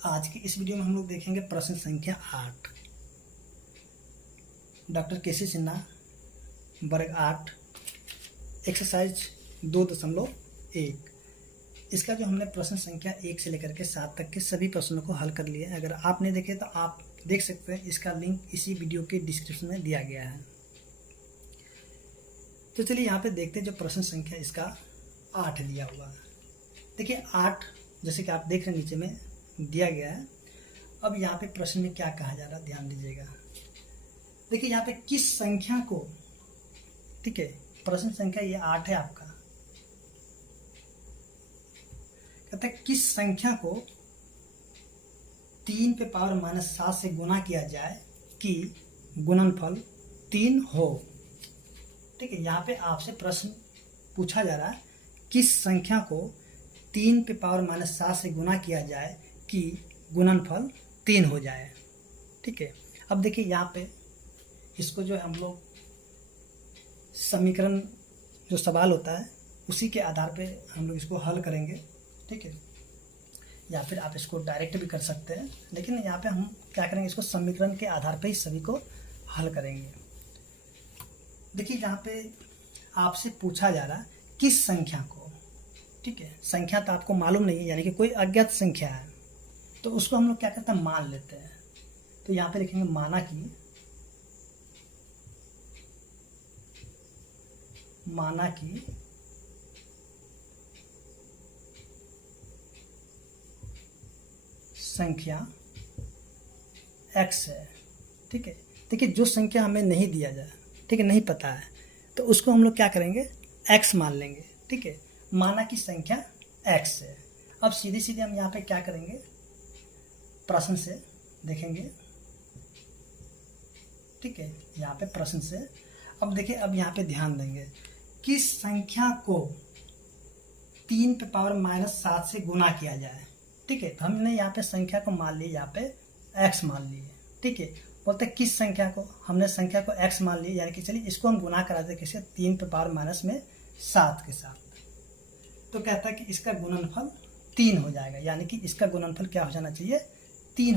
आज की इस वीडियो में हम लोग देखेंगे प्रश्न संख्या 8। डॉक्टर केसी सिन्हा, वर्ग 8, एक्सरसाइज 2.1। इसका जो हमने प्रश्न संख्या 1 से लेकर के 7 तक के सभी प्रश्नों को हल कर लिए। अगर आप नहीं देखे तो आप देख सकते हैं, इसका लिंक इसी वीडियो के डिस्क्रिप्शन में दिया गया है। तो चलिए यहाँ पे देखते हैं जो प्रश्न संख्या इसका 8 दिया हुआ है। देखिए 8 जैसे कि आप देख रहे हैं नीचे में दिया गया है। अब यहाँ पे प्रश्न में क्या कहा जा रहा है, ध्यान दीजिएगा। देखिए यहाँ पे किस संख्या को, ठीक है, प्रश्न संख्या ये 8 है आपका। कहता है किस संख्या को 3 पे पावर -7 से गुना किया जाए कि गुणनफल 3 हो। ठीक है, यहाँ पे आपसे प्रश्न पूछा जा रहा है किस संख्या को 3 पे पावर -7 से गुना किया जाए कि गुणनफल 3 हो जाए। ठीक है, अब देखिए यहाँ पे इसको जो हम लोग समीकरण जो सवाल होता है उसी के आधार पे हम लोग इसको हल करेंगे। ठीक है, या फिर आप इसको डायरेक्ट भी कर सकते हैं, लेकिन यहाँ पे हम क्या करेंगे, इसको समीकरण के आधार पे ही सभी को हल करेंगे। देखिए यहाँ पे आपसे पूछा जा रहा है किस संख्या को, ठीक है, संख्या तो आपको मालूम नहीं है, यानी कि कोई अज्ञात संख्या है, तो उसको हम लोग क्या करते हैं, मान लेते हैं। तो यहाँ पे लिखेंगे माना कि संख्या x है। ठीक है, देखिए जो संख्या हमें नहीं दिया जाए, ठीक है, नहीं पता है, तो उसको हम लोग क्या करेंगे, x मान लेंगे। ठीक है, माना कि संख्या x है। अब सीधे सीधे हम यहाँ पे क्या करेंगे, प्रश्न से देखेंगे। ठीक है, यहाँ पे प्रश्न से अब देखिए, अब यहाँ पे ध्यान देंगे किस संख्या को 3 पे पावर -7 से गुना किया जाए। ठीक है, तो हमने यहाँ पे संख्या को मान लिया, यहाँ पे x मान लिए। ठीक है, बोलते किस संख्या को, हमने संख्या को x मान लिया, यानी कि चलिए इसको हम गुना करा दे किसे, 3 पे पावर -7 के साथ। तो कहता है कि इसका गुणनफल 3 हो जाएगा, यानी कि इसका गुणनफल क्या हो जाना चाहिए, 3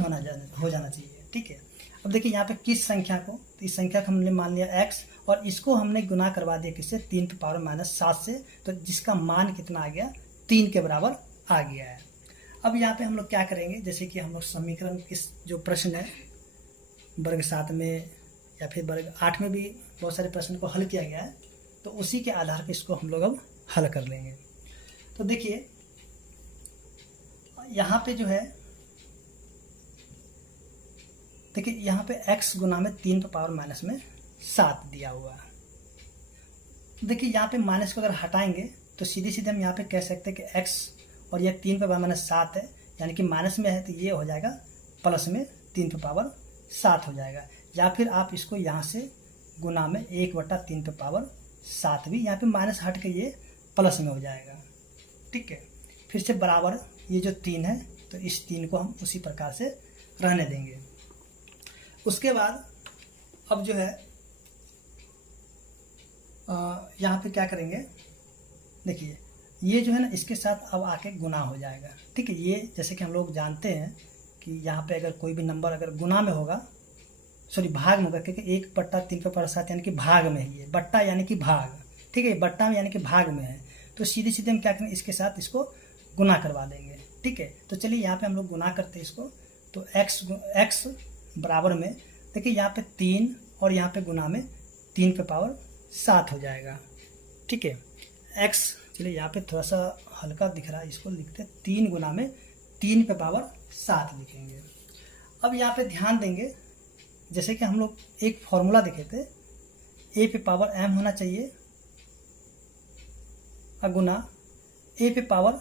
हो जाना चाहिए। ठीक है, अब देखिए यहाँ पे किस संख्या को, तो इस संख्या को हमने मान लिया x, और इसको हमने गुना करवा दिया किससे, 3 पे पावर -7 से, तो जिसका मान कितना आ गया, 3 के बराबर आ गया है। अब यहाँ पे हम लोग क्या करेंगे, जैसे कि हम लोग समीकरण किस जो प्रश्न है वर्ग 7 में या फिर वर्ग 8 में भी बहुत सारे प्रश्न को हल किया गया है, तो उसी के आधार पर इसको हम लोग अब हल कर लेंगे। तो देखिए यहाँ पे जो है, देखिए यहाँ पे x गुना में 3 पे पावर -7 दिया हुआ है। देखिए यहाँ पे माइनस को अगर हटाएंगे तो सीधे सीधे हम यहाँ पे कह सकते हैं कि x और ये 3 पे पावर -7 है, यानी कि माइनस में है, तो ये हो जाएगा प्लस में 3 पे पावर 7 हो जाएगा। या फिर आप इसको यहाँ से गुना में 1/3 पे पावर 7 भी, यहाँ पे माइनस हट के ये प्लस में हो जाएगा। ठीक है, फिर से बराबर ये जो 3 है, तो इस 3 को हम उसी प्रकार से रहने देंगे। उसके बाद अब जो है यहाँ पे क्या करेंगे, देखिए ये जो है ना, इसके साथ अब आके गुना हो जाएगा। ठीक है, ये जैसे कि हम लोग जानते हैं कि यहाँ पे अगर कोई भी नंबर अगर गुना में होगा, सॉरी भाग में होगा, क्योंकि 1/3 पे पावर 7 यानी कि भाग में है, ये बट्टा यानी कि भाग। ठीक है, बट्टा में यानी कि भाग में है, तो सीधे सीधे हम क्या करेंगे, इसके साथ इसको गुना करवा देंगे। ठीक है, तो चलिए यहाँ पे हम लोग गुना करते हैं इसको, तो x बराबर में देखिए यहाँ पे 3 और यहाँ पे गुना में 3 पे पावर 7 हो जाएगा। ठीक है, x, चलिए यहाँ पे थोड़ा सा हल्का दिख रहा है, इसको लिखते 3 गुना में 3 पे पावर 7 लिखेंगे। अब यहाँ पे ध्यान देंगे, जैसे कि हम लोग एक फॉर्मूला देखे थे, a पे पावर m होना चाहिए गुना a पे पावर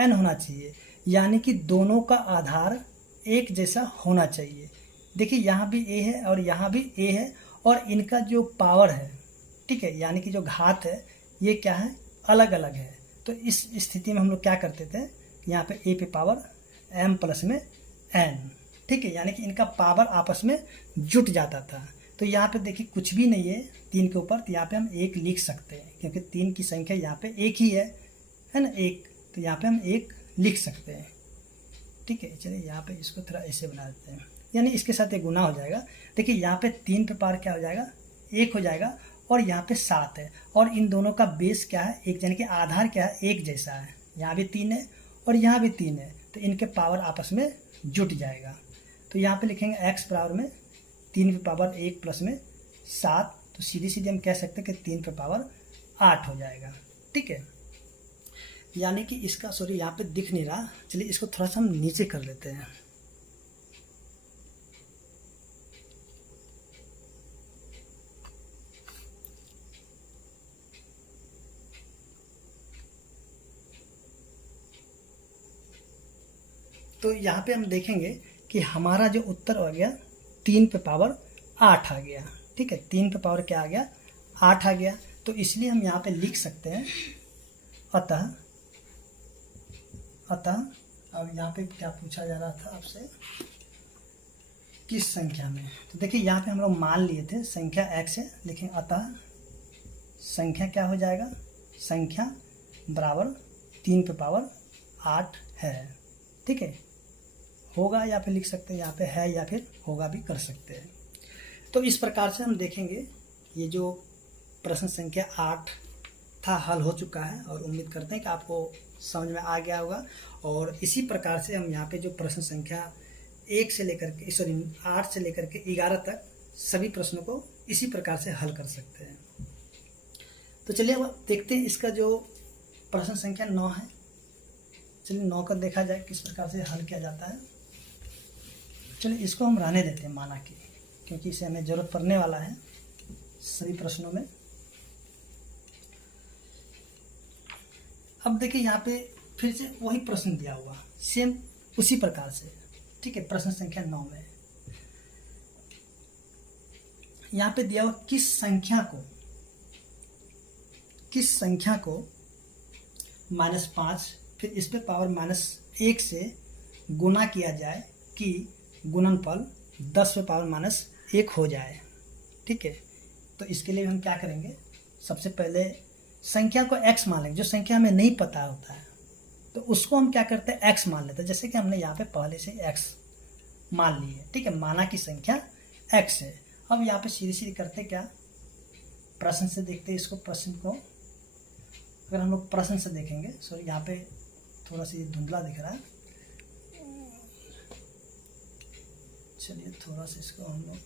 n होना चाहिए, यानी कि दोनों का आधार एक जैसा होना चाहिए। देखिए यहाँ भी a है और यहाँ भी a है, और इनका जो पावर है, ठीक है, यानी कि जो घात है, ये क्या है, अलग अलग है। तो इस स्थिति में हम लोग क्या करते थे, यहाँ पे a पे पावर m प्लस में n, ठीक है, यानी कि इनका पावर आपस में जुट जाता था। तो यहाँ पे देखिए कुछ भी नहीं है 3 के ऊपर, तो यहाँ पे हम 1 लिख सकते हैं, क्योंकि 3 की संख्या यहाँ पे 1 ही है ना, 1, तो यहाँ पे हम 1 लिख सकते हैं। ठीक है। चलिए यहाँ पे इसको थोड़ा ऐसे बना देते हैं, यानी इसके साथ एक गुना हो जाएगा। देखिए यहाँ पे 3 पे पावर क्या हो जाएगा, 1 हो जाएगा, और यहाँ पे 7 है, और इन दोनों का बेस क्या है, एक, यानी कि आधार क्या है, एक जैसा है। यहाँ भी 3 है और यहाँ भी 3 है, तो इनके पावर आपस में जुट जाएगा। तो यहाँ पे लिखेंगे x बराबर में 3 पे पावर 1 प्लस में 7, तो सीधी सीधी हम कह सकते हैं कि 3 पे पावर 8 हो जाएगा। ठीक है, यानी कि इसका, सॉरी यहाँ पे दिख नहीं रहा, चलिए इसको थोड़ा सा हम नीचे कर लेते हैं। तो यहाँ पे हम देखेंगे कि हमारा जो उत्तर आ गया 3 पे पावर 8 आ गया। ठीक है, 3 पे पावर क्या आ गया, 8 आ गया। तो इसलिए हम यहाँ पे लिख सकते हैं अतः अब यहाँ पे क्या पूछा जा रहा था आपसे, किस संख्या में। तो देखिए यहाँ पे हम लोग मान लिए थे संख्या x है, लिखें अतः संख्या क्या हो जाएगा, संख्या बराबर 3 पे पावर 8 है। ठीक है, होगा या फिर लिख सकते हैं यहाँ पे है, या फिर होगा भी कर सकते हैं। तो इस प्रकार से हम देखेंगे ये जो प्रश्न संख्या 8 था हल हो चुका है, और उम्मीद करते हैं कि आपको समझ में आ गया होगा। और इसी प्रकार से हम यहाँ पे जो प्रश्न संख्या 1 से लेकर के, सॉरी 8 से लेकर के 11 तक सभी प्रश्नों को इसी प्रकार से हल कर सकते हैं। तो चलिए अब देखते हैं इसका जो प्रश्न संख्या 9 है। चलिए 9 का देखा जाए किस प्रकार से हल किया जाता है। चलिए इसको हम रहने देते हैं माना कि, क्योंकि इसे हमें जरूरत पड़ने वाला है सभी प्रश्नों में। अब देखिए यहाँ पे फिर से वही प्रश्न दिया हुआ, सेम उसी प्रकार से। ठीक है, प्रश्न संख्या 9 में यहाँ पे दिया हुआ किस संख्या को -5 फिर इस पे पावर -1 से गुना किया जाए कि गुणनफल 10 पे पावर -1 हो जाए। ठीक है, तो इसके लिए हम क्या करेंगे, सबसे पहले संख्या को x मान लेंगे। जो संख्या हमें नहीं पता होता है तो उसको हम क्या करते हैं, x मान लेते हैं। जैसे कि हमने यहाँ पे पहले से x मान ली है। ठीक है, माना की संख्या x है। अब यहाँ पे सीधी सीधी करते क्या, प्रश्न से देखते हैं इसको। प्रश्न को अगर हम लोग प्रश्न से देखेंगे, सॉरी यहाँ पे थोड़ा सा ये धुंधला दिख रहा है, चलिए थोड़ा सा इसको हम लोग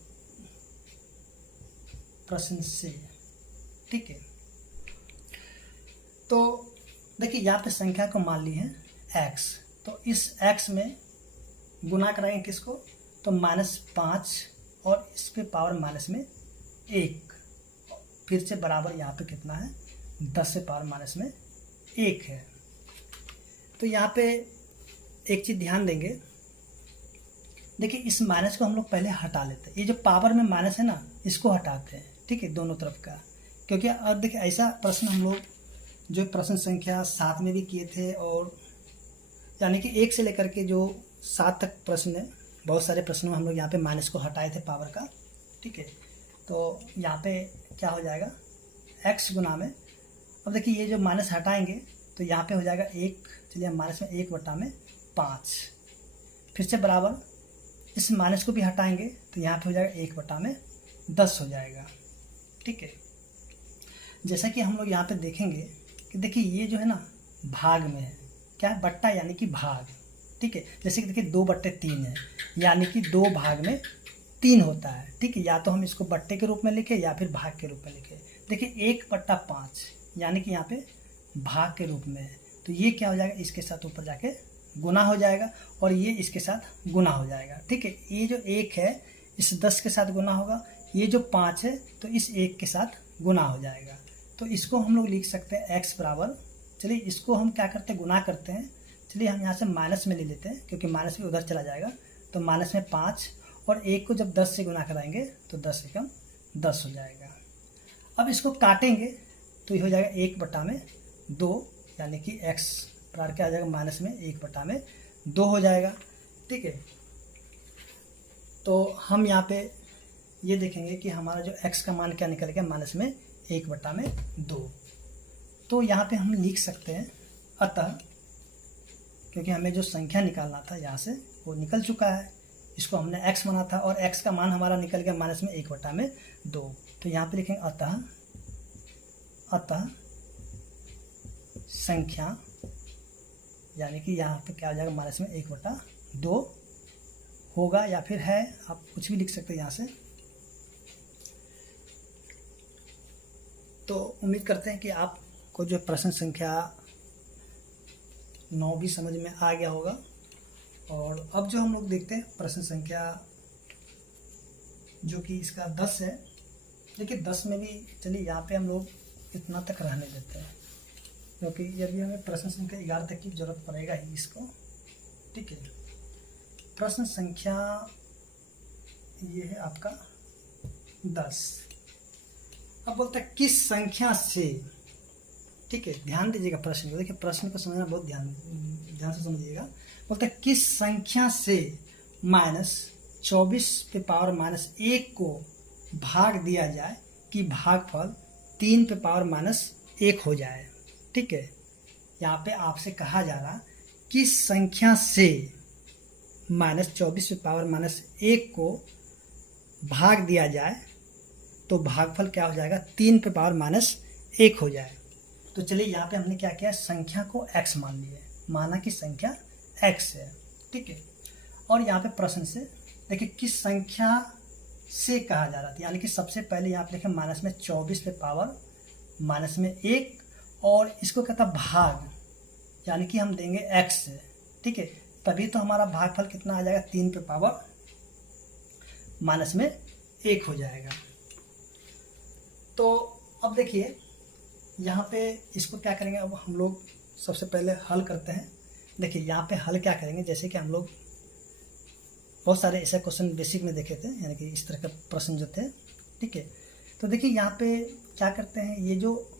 प्रश्न से। ठीक है, तो देखिए यहाँ पे संख्या को मान ली है x, तो इस x में गुना कराएंगे किसको, तो -5 और इस पे पावर माइनस में 1, फिर से बराबर यहाँ पे कितना है, 10 से पावर माइनस में 1 है। तो यहाँ पे एक चीज ध्यान देंगे, देखिए इस माइनस को हम लोग पहले हटा लेते हैं। ये जो पावर में माइनस है ना, इसको हटाते हैं। ठीक है, दोनों तरफ का, क्योंकि अब देखिए ऐसा प्रश्न हम लोग जो प्रश्न संख्या 7 में भी किए थे, और यानी कि 1 से लेकर के जो 7 तक प्रश्न है, बहुत सारे प्रश्नों में हम लोग यहाँ पे माइनस को हटाए थे पावर का। ठीक है, तो यहाँ पे क्या हो जाएगा, x गुना में, अब देखिए ये जो माइनस हटाएंगे तो यहाँ पे हो जाएगा 1, चलिए हम माइनस में 1/5, फिर से बराबर इस माइनस को भी हटाएंगे तो यहाँ पे हो जाएगा 1/10 हो जाएगा। ठीक है, जैसा कि हम लोग यहाँ पे देखेंगे कि देखिए ये जो है ना भाग में है, क्या है, बट्टा यानी कि भाग। ठीक है, जैसे कि देखिए 2/3 है, यानी कि 2 भाग में 3 होता है। ठीक है, या तो हम इसको बट्टे के रूप में लिखे या फिर भाग के रूप में लिखे। देखिए 1/5 यानी कि यहाँ पे भाग के रूप में है, तो ये क्या हो जाएगा, इसके साथ ऊपर जाके गुना हो जाएगा, और ये इसके साथ गुना हो जाएगा। ठीक है, ये जो 1 है इस 10 के साथ गुना होगा, ये जो 5 है तो इस 1 के साथ गुना हो जाएगा। तो इसको हम लोग लिख सकते हैं x बराबर, चलिए इसको हम क्या करते हैं, गुना करते हैं। चलिए हम यहाँ से माइनस में ले लेते हैं, क्योंकि माइनस भी उधर चला जाएगा। तो माइनस में 5 और 1 को जब 10 से गुना कराएंगे तो 10 एकम 10 हो जाएगा। अब इसको काटेंगे तो ये हो जाएगा 1/2, यानी कि x बराबर क्या आ जाएगा, माइनस में 1/2 हो जाएगा। ठीक है, तो हम यहाँ पे ये देखेंगे कि हमारा जो x का मान क्या निकल गया, माइनस में 1/2। तो यहाँ पे हम लिख सकते हैं अतः क्योंकि हमें जो संख्या निकालना था यहाँ से वो निकल चुका है, इसको हमने x माना था और x का मान हमारा निकल गया माइनस में 1/2। तो यहाँ पे लिखेंगे अतः संख्या, यानी कि यहाँ पे क्या हो जाएगा माइनस में 1/2 होगा, या फिर है, आप कुछ भी लिख सकते हैं यहाँ से। तो उम्मीद करते हैं कि आपको जो प्रश्न संख्या 9 भी समझ में आ गया होगा। और अब जो हम लोग देखते हैं प्रश्न संख्या जो कि इसका 10 है। देखिए 10 में भी चलिए यहाँ पे हम लोग इतना तक रहने देते हैं, क्योंकि यदि हमें प्रश्न संख्या 11 तक की जरूरत पड़ेगा ही इसको। ठीक है, प्रश्न संख्या ये है आपका 10। अब बोलता है किस संख्या से, ठीक है ध्यान दीजिएगा प्रश्न को, देखिए प्रश्न को समझना बहुत ध्यान से समझिएगा। बोलता है किस संख्या से -24 को भाग दिया जाए कि भागफल 3 हो जाए। ठीक है, यहाँ पे आपसे कहा जा रहा किस संख्या से -24 को भाग दिया जाए तो भागफल क्या हो जाएगा 3 हो जाए। तो चलिए यहाँ पे हमने क्या किया, संख्या को x मान लिए, माना कि संख्या x है। ठीक है, और यहाँ पे प्रश्न से देखिए किस संख्या से कहा जा रहा था, यानी कि सबसे पहले यहाँ पे देखें -24 और इसको कहता भाग, यानी कि हम देंगे x से। ठीक है, तभी तो हमारा भागफल कितना आ जाएगा 3 हो जाएगा। तो अब देखिए यहाँ पे इसको क्या करेंगे, अब हम लोग सबसे पहले हल करते हैं। देखिए यहाँ पे हल क्या करेंगे, जैसे कि हम लोग बहुत सारे ऐसे क्वेश्चन बेसिक में देखे थे, यानी कि इस तरह के प्रश्न जो थे। ठीक है, तो देखिए यहाँ पे क्या करते हैं, ये जो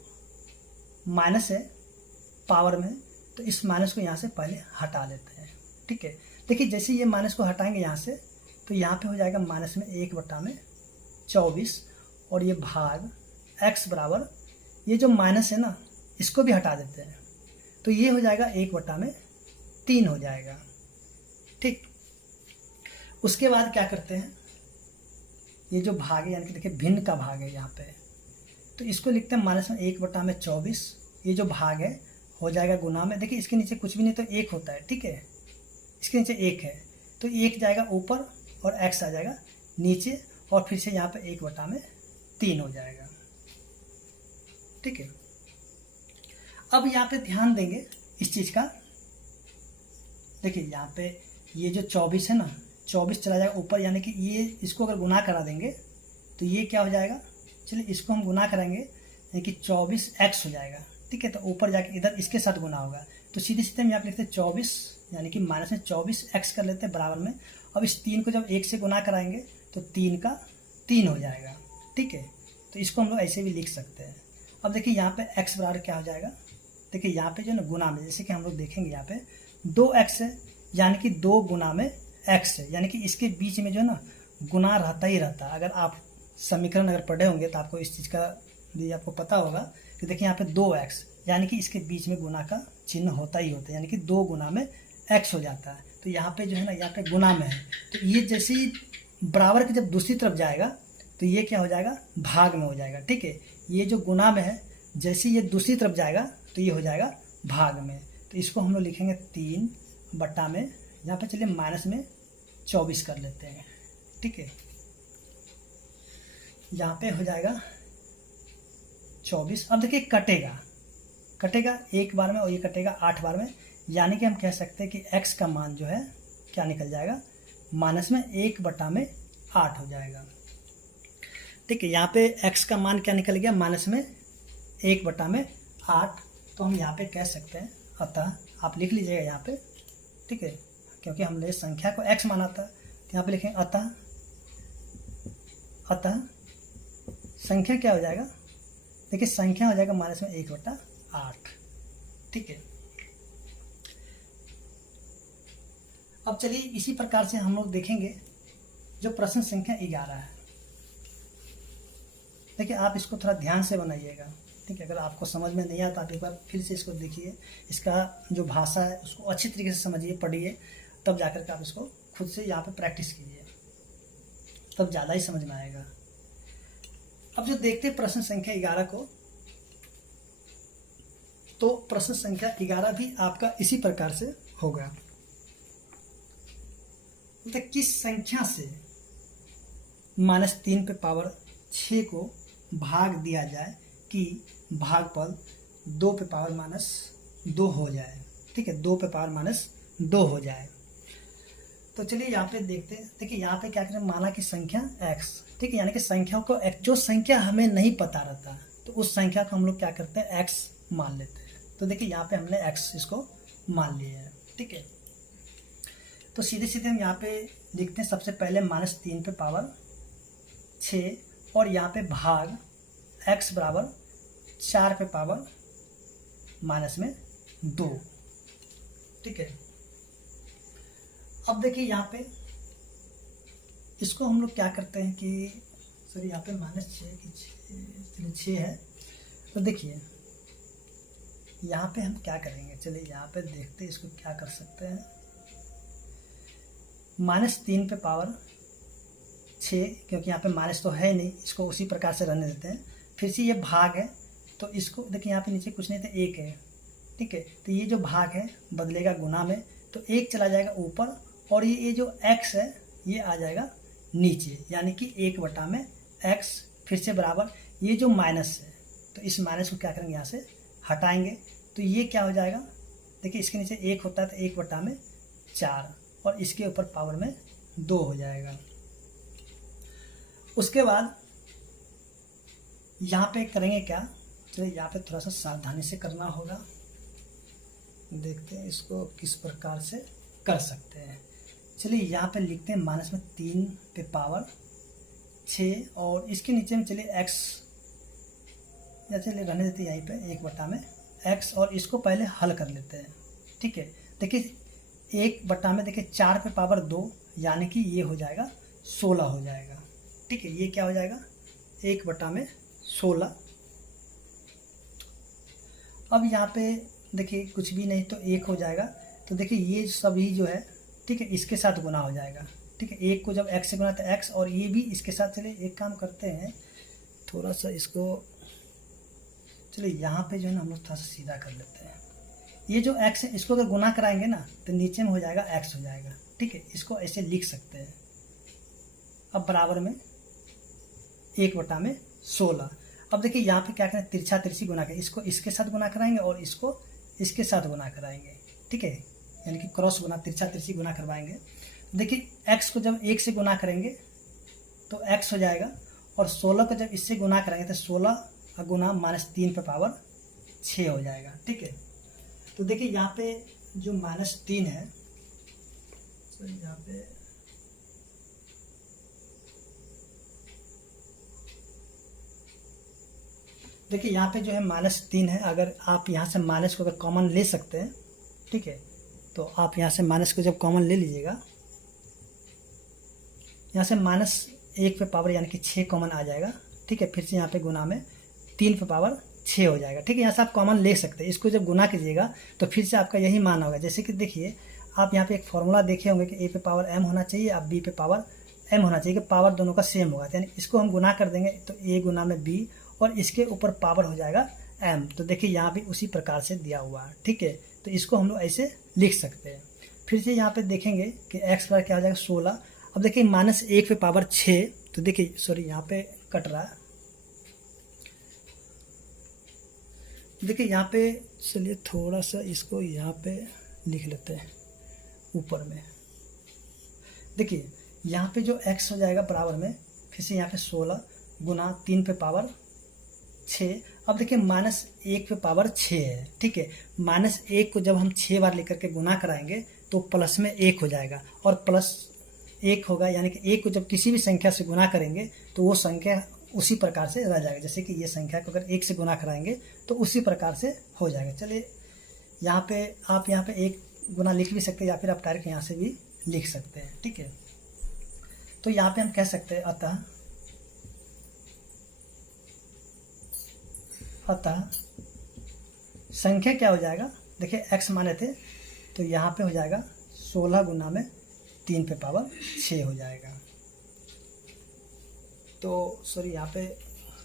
माइनस है पावर में, तो इस माइनस को यहाँ से पहले हटा लेते हैं। ठीक है, देखिए जैसे ये माइनस को हटाएंगे यहाँ से, तो यहाँ पे हो जाएगा -1/24 और ये भाग x बराबर, ये जो माइनस है ना इसको भी हटा देते हैं, तो ये हो जाएगा 1/3 हो जाएगा। ठीक, उसके बाद क्या करते हैं, ये जो भाग है यानी कि देखिए भिन्न का भाग है यहाँ पे, तो इसको लिखते हैं -1/24। ये जो भाग है हो जाएगा गुना में, देखिए इसके नीचे कुछ भी नहीं तो 1 होता है। ठीक है, इसके नीचे 1 है तो 1 जाएगा ऊपर और x आ जाएगा नीचे, और फिर से यहाँ पे 1/3 हो जाएगा। ठीक है, अब यहाँ पे ध्यान देंगे इस चीज का। देखिए यहाँ पे ये जो 24 है ना, 24 चला जाएगा ऊपर, यानी कि ये इसको अगर गुना करा देंगे तो ये क्या हो जाएगा, चलिए इसको हम गुना कराएंगे यानी कि 24x हो जाएगा। ठीक है, तो ऊपर जाके इधर इसके साथ गुना होगा, तो सीधे सीधे हम यहाँ पे लिखते हैं 24, यानी कि माइनस में 24x कर लेते हैं बराबर में। अब इस 3 को जब 1 से गुना कराएंगे तो 3 का 3 हो जाएगा। ठीक है, तो इसको हम लोग ऐसे भी लिख सकते हैं। अब देखिए यहाँ पे x बराबर क्या हो जाएगा, देखिए यहाँ पे जो ना गुना में, जैसे कि हम लोग देखेंगे यहाँ पे 2x है, यानी कि 2 गुना में x है, यानी कि इसके बीच में जो ना गुना रहता ही रहता है। अगर आप समीकरण अगर पढ़े होंगे तो आपको इस चीज़ का भी आपको पता होगा कि देखिए यहाँ पे 2x, यानी कि इसके बीच में गुना का चिन्ह होता ही होता है, यानी कि 2 गुना में x हो जाता है। तो यहाँ पे जो है ना, यहाँ पे गुना में है, तो ये जैसे ही बराबर के जब दूसरी तरफ जाएगा तो ये क्या हो जाएगा, भाग में हो जाएगा। ठीक है, ये जो गुना में है जैसे ये दूसरी तरफ जाएगा तो ये हो जाएगा भाग में, तो इसको हम लोग लिखेंगे 3 में, यहाँ पे चलिए माइनस में 24 कर लेते हैं। ठीक है, यहाँ पे हो जाएगा 24। अब देखिए कटेगा 1 बार में और ये कटेगा 8 बार में, यानी कि हम कह सकते हैं कि x का मान जो है क्या निकल जाएगा, -1/8 हो जाएगा। ठीक है, यहाँ पे x का मान क्या निकल गया, -1/8। तो हम यहाँ पे कह सकते हैं, अतः आप लिख लीजिएगा यहाँ पे। ठीक है, क्योंकि हमने संख्या को x माना था, तो यहाँ पे लिखेंगे अतः संख्या क्या हो जाएगा, देखिए संख्या हो जाएगा -1/8। ठीक है, अब चलिए इसी प्रकार से हम लोग देखेंगे जो प्रश्न संख्या 11 है। देखिए आप इसको थोड़ा ध्यान से बनाइएगा। ठीक है। अगर आपको समझ में नहीं आता आप एक बार फिर से इसको देखिए, इसका जो भाषा है उसको अच्छी तरीके से समझिए, पढ़िए, तब जाकर के आप इसको खुद से यहाँ पे प्रैक्टिस कीजिए, तब ज़्यादा ही समझ में आएगा। अब जो देखते हैं प्रश्न संख्या 11 को, तो प्रश्न संख्या 11 भी आपका इसी प्रकार से होगा। तो किस संख्या से -3 पे पावर 6 को भाग दिया जाए कि भागफल 2 पे पावर -2 हो जाए, ठीक है, 2 पे पावर -2 हो जाए। तो चलिए यहाँ पे देखते हैं। देखिए यहाँ पे क्या करें, माना कि संख्या x, ठीक है, यानी कि संख्याओं को जो संख्या हमें नहीं पता रहता तो उस संख्या को हम लोग क्या करते हैं, x मान लेते हैं। तो देखिए यहाँ पे हमने x इसको मान लिया है, ठीक है। तो सीधे सीधे हम यहाँ पे लिखते हैं, सबसे पहले -3 पे पावर 6 और यहाँ पे भाग x बराबर 4 पे पावर -2, ठीक है। अब देखिए यहाँ पे इसको हम लोग क्या करते हैं कि सॉरी यहाँ पे -6 है। तो देखिए यहाँ पे हम क्या करेंगे, चलिए यहाँ पे देखते हैं इसको क्या कर सकते हैं। -3 पे पावर 6, क्योंकि यहाँ पे माइनस तो है नहीं, इसको उसी प्रकार से रहने देते हैं। फिर से ये भाग है, तो इसको देखिए यहाँ पे नीचे कुछ नहीं था, 1 है, ठीक है। तो ये जो भाग है बदलेगा गुना में, तो 1 चला जाएगा ऊपर और ये जो x है ये आ जाएगा नीचे, यानी कि 1/x फिर से बराबर ये जो माइनस है, तो इस माइनस को क्या करेंगे, यहाँ से हटाएंगे, तो ये क्या हो जाएगा, देखिए इसके नीचे 1 होता है तो 1/4 और इसके ऊपर पावर में 2 हो जाएगा। उसके बाद यहाँ पे करेंगे क्या, चलिए यहाँ पे थोड़ा सा सावधानी से करना होगा, देखते हैं इसको किस प्रकार से कर सकते हैं। चलिए यहाँ पे लिखते हैं -3 पे पावर 6 और इसके नीचे में चलिए x, या चलिए रहने देते हैं यहीं पे 1/x और इसको पहले हल कर लेते हैं, ठीक है। देखिए 1/में देखिए 4 पे पावर 2, यानी कि ये हो जाएगा 16 हो जाएगा, ठीक है। ये क्या हो जाएगा, 1/16। अब यहाँ पे देखिए कुछ भी नहीं तो 1 हो जाएगा, तो देखिए ये सभी जो है, ठीक है, इसके साथ गुना हो जाएगा, ठीक है। 1 को जब x से गुना तो x और ये भी इसके साथ। चलिए एक काम करते हैं, थोड़ा सा इसको चलिए यहाँ पे जो है ना हम लोग थोड़ा सा सीधा कर लेते हैं। ये जो x है इसको अगर गुना कराएंगे ना तो नीचे में हो जाएगा x हो जाएगा, ठीक है। इसको ऐसे लिख सकते हैं। अब बराबर में 1/16। अब देखिए यहाँ पे क्या करें, तिरछा तिरछी गुना करें, इसको इसके साथ गुना कराएंगे और इसको इसके साथ गुना कराएंगे, ठीक है, यानी कि क्रॉस गुना, तिरछा तिरछी गुना करवाएंगे। देखिए x को जब 1 से गुना करेंगे तो x हो जाएगा और 16 को जब इससे गुना करेंगे तो 16 का गुना -3 पे पावर 6 हो जाएगा, ठीक है। तो देखिए यहाँ पे जो -3 है, तो यहाँ पे देखिए यहाँ पे जो है -3 है। अगर आप यहाँ से माइनस को अगर कॉमन ले सकते हैं, ठीक है, तो आप यहाँ से माइनस को जब कॉमन ले लीजिएगा, यहाँ से -1 पे पावर यानी कि 6 कॉमन आ जाएगा, ठीक है। फिर से यहाँ पे गुना में 3 पे पावर 6 हो जाएगा, ठीक है। यहाँ से आप कॉमन ले सकते हैं, इसको जब गुना कीजिएगा तो फिर से आपका यही मान होगा। जैसे कि देखिए आप यहाँ पे एक फॉर्मूला देखे होंगे कि a पे पावर m होना चाहिए, अब b पे पावर m होना चाहिए, कि पावर दोनों का सेम होगा, यानी इसको हम गुना कर देंगे तो a गुना में b और इसके ऊपर पावर हो जाएगा m। तो देखिए यहाँ भी उसी प्रकार से दिया हुआ है, ठीक है। तो इसको हम लोग ऐसे लिख सकते हैं। फिर से यहाँ पे देखेंगे कि x पर क्या हो जाएगा 16। अब देखिए -1 पे पावर 6, तो देखिए सॉरी यहाँ पे कट रहा है, देखिए यहाँ पे चलिए थोड़ा सा इसको यहाँ पे लिख लेते हैं ऊपर में। देखिए यहाँ पे जो x हो जाएगा बराबर में फिर से यहाँ पे 16 गुना 3 पे पावर 6। अब देखिए -1 पे पावर 6 है, ठीक है। -1 को जब हम 6 बार लेकर के गुना कराएंगे तो प्लस में 1 हो जाएगा और +1 होगा, यानी कि 1 को जब किसी भी संख्या से गुना करेंगे तो वो संख्या उसी प्रकार से रह जाएगा। जैसे कि ये संख्या को अगर 1 से गुना कराएंगे तो उसी प्रकार से हो जाएगा। चलिए यहाँ पे आप यहाँ पे 1 गुना लिख भी सकते हैं या फिर आप डायरेक्ट यहाँ से भी लिख सकते हैं, ठीक है। तो यहाँ पे हम कह सकते हैं अतः संख्या क्या हो जाएगा, देखिए x माने थे तो यहाँ पे हो जाएगा 16 गुना में 3 पे पावर 6 हो जाएगा। तो सॉरी यहाँ पे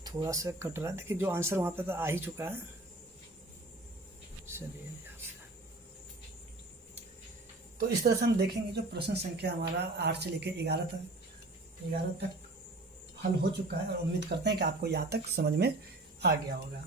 थोड़ा सा कट रहा है, देखिए जो आंसर वहाँ पे तो आ ही चुका है। चलिए तो इस तरह से हम देखेंगे जो प्रश्न संख्या हमारा 8 से लेकर 11 तक हल हो चुका है और उम्मीद करते हैं कि आपको यहाँ तक समझ में आ गया होगा।